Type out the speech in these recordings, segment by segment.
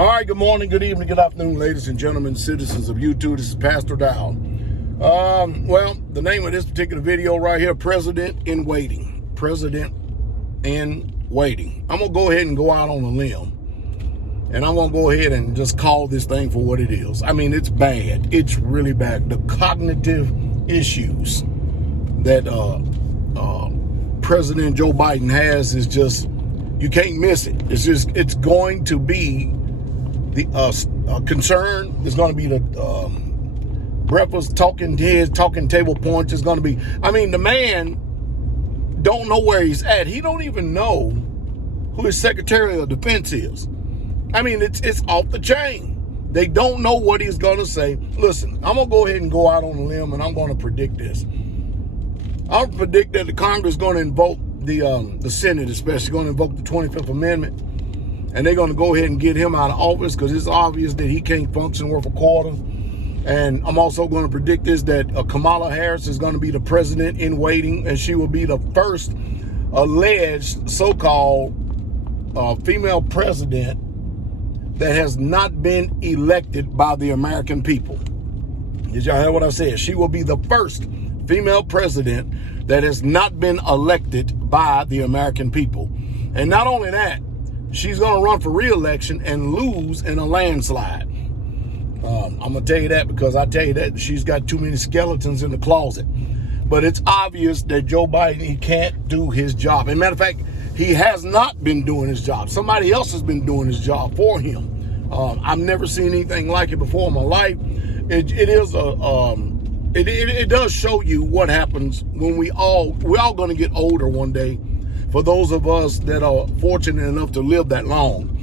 All right, good morning, good evening, good afternoon, ladies and gentlemen, citizens of YouTube. This is Pastor Dowell. Well, the name of this particular video right here, President in Waiting. President in Waiting. I'm going to go ahead and go out on a limb. And I'm going to go ahead and just call this thing for what it is. I mean, it's bad. It's really bad. The cognitive issues that President Joe Biden has is just, you can't miss it. It's going to be the concern. It's going to be the breakfast talking heads, talking table points. It's going to be, I mean, the man don't know where he's at. He don't even know who his Secretary of Defense is. I mean, it's off the chain. They don't know what he's going to say. Listen, I'm going to go ahead and go out on a limb, and I'm going to predict this. I'll predict that the Congress is going to invoke, the Senate especially, going to invoke the 25th Amendment, and they're going to go ahead and get him out of office because it's obvious that he can't function worth a quarter. And I'm also going to predict this, that Kamala Harris is going to be the president in waiting, and she will be the first alleged so-called female president that has not been elected by the American people. Did y'all hear what I said? She will be the first female president that has not been elected by the American people. And not only that, she's going to run for re-election and lose in a landslide. I'm going to tell you that because I tell you that she's got too many skeletons in the closet. But it's obvious that Joe Biden, he can't do his job. As a matter of fact, he has not been doing his job. Somebody else has been doing his job for him. I've never seen anything like it before in my life. It does show you what happens when we're all going to get older one day, for those of us that are fortunate enough to live that long.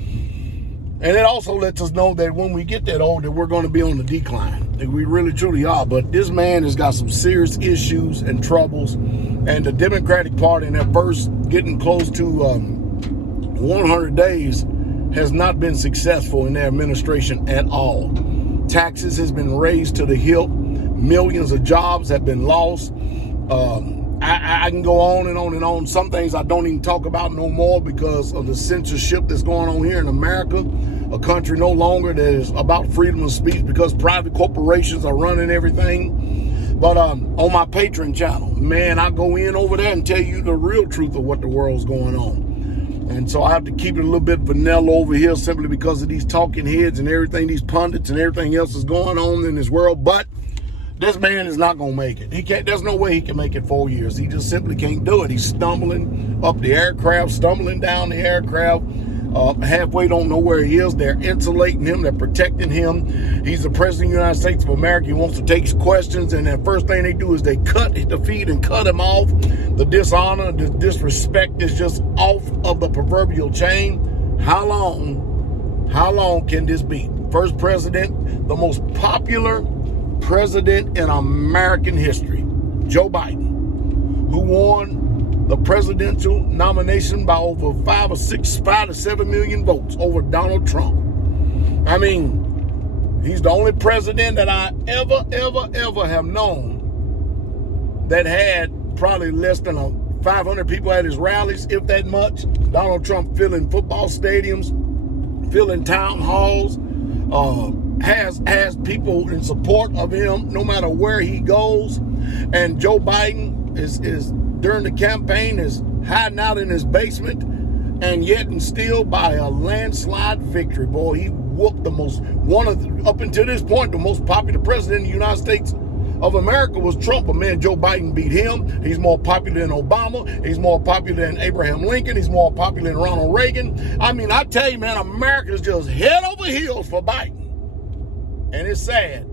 And it also lets us know that when we get that older, we're going to be on the decline. We really, truly are. But this man has got some serious issues and troubles. And the Democratic Party, in their first getting close to 100 days, has not been successful in their administration at all. Taxes has been raised to the hilt. Millions of jobs have been lost. I can go on and on and on. Some things I don't even talk about no more because of the censorship that's going on here in America, a country no longer that is about freedom of speech because private corporations are running everything. But on my Patreon channel, man, I go in over there and tell you the real truth of what the world's going on. And so I have to keep it a little bit vanilla over here simply because of these talking heads and everything, these pundits and everything else is going on in this world. But this man is not going to make it. He can't. There's no way he can make it 4 years. He just simply can't do it. He's stumbling up the aircraft, stumbling down the aircraft. Halfway don't know where he is. They're insulating him. They're protecting him. He's the president of the United States of America. He wants to take questions, and the first thing they do is they cut the feed and cut him off. The dishonor, the disrespect is just off of the proverbial chain. How long can this be? First president, the most popular president in American history, Joe Biden, who won the presidential nomination by over 5 to 7 million votes over Donald Trump. I mean, he's the only president that I ever have known that had probably less than 500 people at his rallies, if that much. Donald Trump filling football stadiums, filling town halls, has people in support of him no matter where he goes. And Joe Biden is during the campaign is hiding out in his basement, and yet and still by a landslide victory. Boy, he whooped up until this point, the most popular president in the United States of America was Trump. But man, Joe Biden beat him. He's more popular than Obama. He's more popular than Abraham Lincoln. He's more popular than Ronald Reagan. I mean, I tell you, man, America's just head over heels for Biden. And it's sad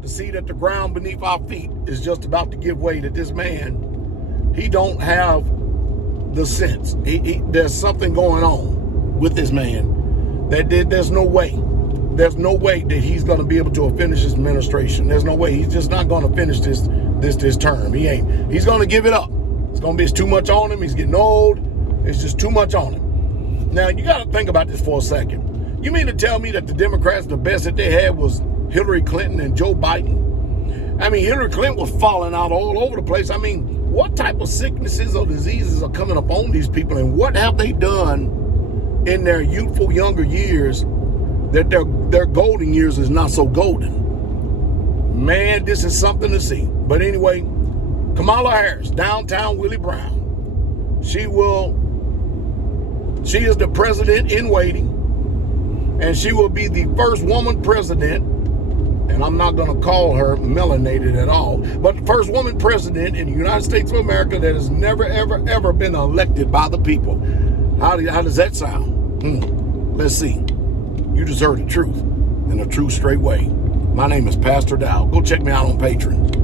to see that the ground beneath our feet is just about to give way, that this man, he don't have the sense. There's something going on with this man. There's no way. There's no way that he's going to be able to finish his administration. There's no way. He's just not going to finish this term. He ain't. He's going to give it up. It's too much on him. He's getting old. It's just too much on him. Now, you got to think about this for a second. You mean to tell me that the Democrats, the best that they had was Hillary Clinton and Joe Biden? I mean, Hillary Clinton was falling out all over the place. I mean, what type of sicknesses or diseases are coming upon these people, and what have they done in their youthful younger years that their golden years is not so golden. Man, this is something to see. But anyway, Kamala Harris, downtown Willie Brown. She is the president in waiting, and she will be the first woman president, and I'm not going to call her melanated at all, but the first woman president in the United States of America that has never, ever, ever been elected by the people. How does that sound? Let's see. You just heard the truth in a true, straight way. My name is Pastor Dowell. Go check me out on Patreon.